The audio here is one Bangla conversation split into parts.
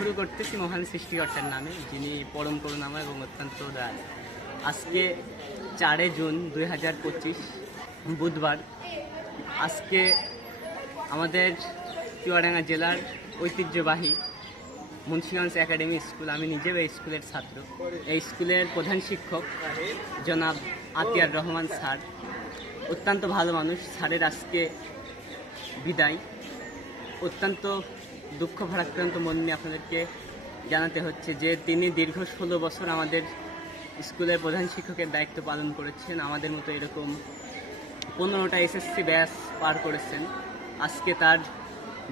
শুরু করতেছি মহান সৃষ্টিকর্তার নামে, যিনি পরম করুণাময় এবং অত্যন্ত দয়ালু। আজকে 4 জুন 2025 বুধবার। আজকে আমাদের চুয়াডাঙ্গা জেলার ঐতিহ্যবাহী মুন্সিগঞ্জ একাডেমি স্কুল, আমি নিজেও এই স্কুলের ছাত্র। এই স্কুলের প্রধান শিক্ষক জনাব আতিয়ার রহমান স্যার, অত্যন্ত ভালো মানুষ। স্যারের আজকে বিদায়। অত্যন্ত দুঃখ ভারাক্রান্ত মন নিয়ে আপনাদেরকে জানাতে হচ্ছে যে তিনি দীর্ঘ 16 বছর আমাদের স্কুলের প্রধান শিক্ষকের দায়িত্ব পালন করেছেন। আমাদের মতো এরকম 15টা এসএসসি ব্যাচ পার করেছেন। আজকে তার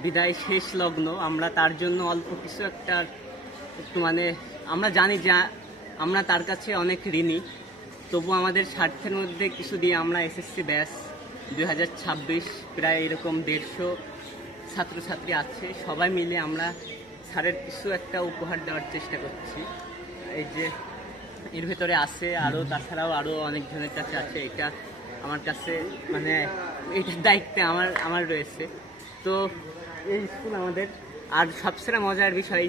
বিদায় শেষ লগ্ন। আমরা তার জন্য অল্প কিছু একটু আমরা জানি যে আমরা তার কাছে অনেক ঋণী, তবু আমাদের স্বার্থের মধ্যে কিছু দিয়ে আমরা এসএসসি ব্যাচ 2026 প্রায় এরকম 150 ছাত্রছাত্রী আছে, সবাই মিলে আমরা স্যারের কিছু একটা উপহার দেওয়ার চেষ্টা করছি। এই যে এর ভেতরে আছে আরও, তাছাড়াও আরও অনেকজনের কাছে আছে। এটা আমার কাছে এইটার দায়িত্বে আমার রয়েছে। তো এই স্কুল আমাদের। আর সবচেয়ে মজার বিষয়,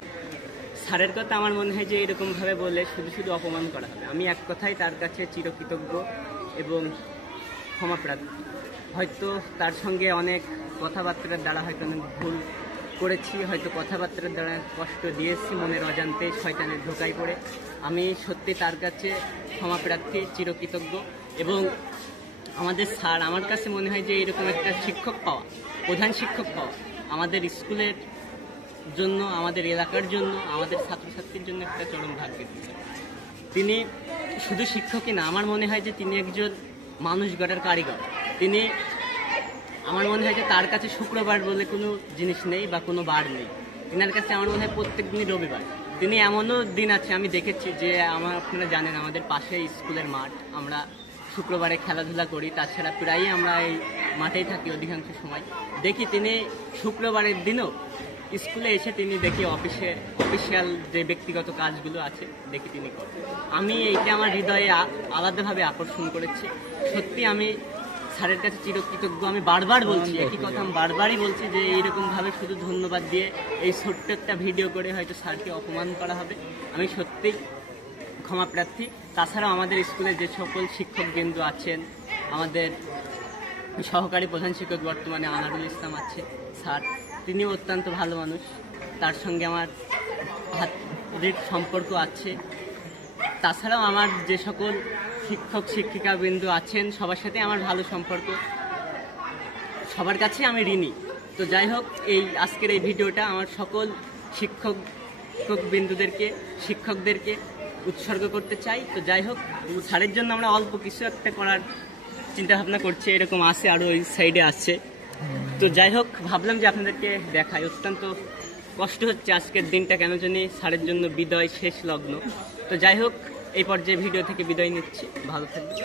স্যারের কথা আমার মনে হয় যে এরকমভাবে বলে শুধু অপমান করা হবে। আমি এক কথাই তার কাছে চিরকৃতজ্ঞ এবং ক্ষমাপ্রার্থী। হয়তো তার সঙ্গে অনেক কথাবার্তার দ্বারা হয়তো অনেক ভুল করেছি, হয়তো কথাবার্তার দ্বারা কষ্ট দিয়েছি মনের অজান্তে, শয়তানের ধোকায় পড়ে। আমি সত্যি তার কাছে ক্ষমাপ্রার্থী, চিরকৃতজ্ঞ। এবং আমাদের স্যার, আমার কাছে মনে হয় যে এরকম একটা শিক্ষক পাওয়া, প্রধান শিক্ষক পাওয়া আমাদের স্কুলের জন্য, আমাদের এলাকার জন্য, আমাদের ছাত্রছাত্রীর জন্য একটা চরম ভাগ্যের বিষয়। তিনি শুধু শিক্ষকই না, আমার মনে হয় যে তিনি একজন মানুষ গড়ার কারিগর। তিনি, আমার মনে হয় যে তার কাছে শুক্রবার বলে কোনো জিনিস নেই বা কোনো বার নেই। তিনার কাছে আমার মনে হয় প্রত্যেক দিনই রবিবার। তিনি এমনও দিন আছে, আমি দেখেছি যে আপনারা জানেন আমাদের পাশে স্কুলের মাঠ, আমরা শুক্রবারে খেলাধুলা করি। তাছাড়া প্রায়ই আমরা এই মাঠেই থাকি অধিকাংশ সময়। দেখি তিনি শুক্রবারের দিনও স্কুলে এসে তিনি দেখি অফিসিয়াল যে ব্যক্তিগত কাজগুলো আছে দেখি তিনি করেন। আমি এইটা আমার হৃদয়ে আলাদাভাবে আকর্ষণ করেছি। সত্যি আমি স্যারের কাছে চিরকৃতজ্ঞ। আমি বারবার বলছি একই কথা, আমি বারবারই বলছি যে এইরকমভাবে শুধু ধন্যবাদ দিয়ে এই ছোট্ট একটা ভিডিও করে হয়তো স্যারকে অপমান করা হবে। আমি সত্যিই ক্ষমাপ্রার্থী। তাছাড়াও আমাদের স্কুলে যে সকল শিক্ষকবৃন্দ আছেন, আমাদের সহকারী প্রধান শিক্ষক বর্তমানে আনারুল ইসলাম আছে স্যার, তিনিও অত্যন্ত ভালো মানুষ। তার সঙ্গে আমার হাতের সম্পর্ক আছে। তাছাড়াও আমার যে সকল শিক্ষক শিক্ষিকাবৃন্দ আছেন সবার সাথে আমার ভালো সম্পর্ক, সবার কাছে আমি ঋণী। তো যাই হোক, এই আজকের এই ভিডিওটা আমার সকল শিক্ষকদেরকে উৎসর্গ করতে চাই। তো যাই হোক, স্যারের জন্য আমরা অল্প কিছু একটা করার চিন্তাভাবনা করছি, এরকম আছে আরও ওই সাইডে আছে। তো যাই হোক, ভাবলাম যে আপনাদেরকে দেখাই। অত্যন্ত কষ্ট হচ্ছে আজকের দিনটা কেন জানি, স্যারের জন্য বিদায় শেষ লগ্ন। তো যাই হোক, এই পর্যায়ে ভিডিও থেকে বিদায় নিচ্ছি। ভালো থাকবেন।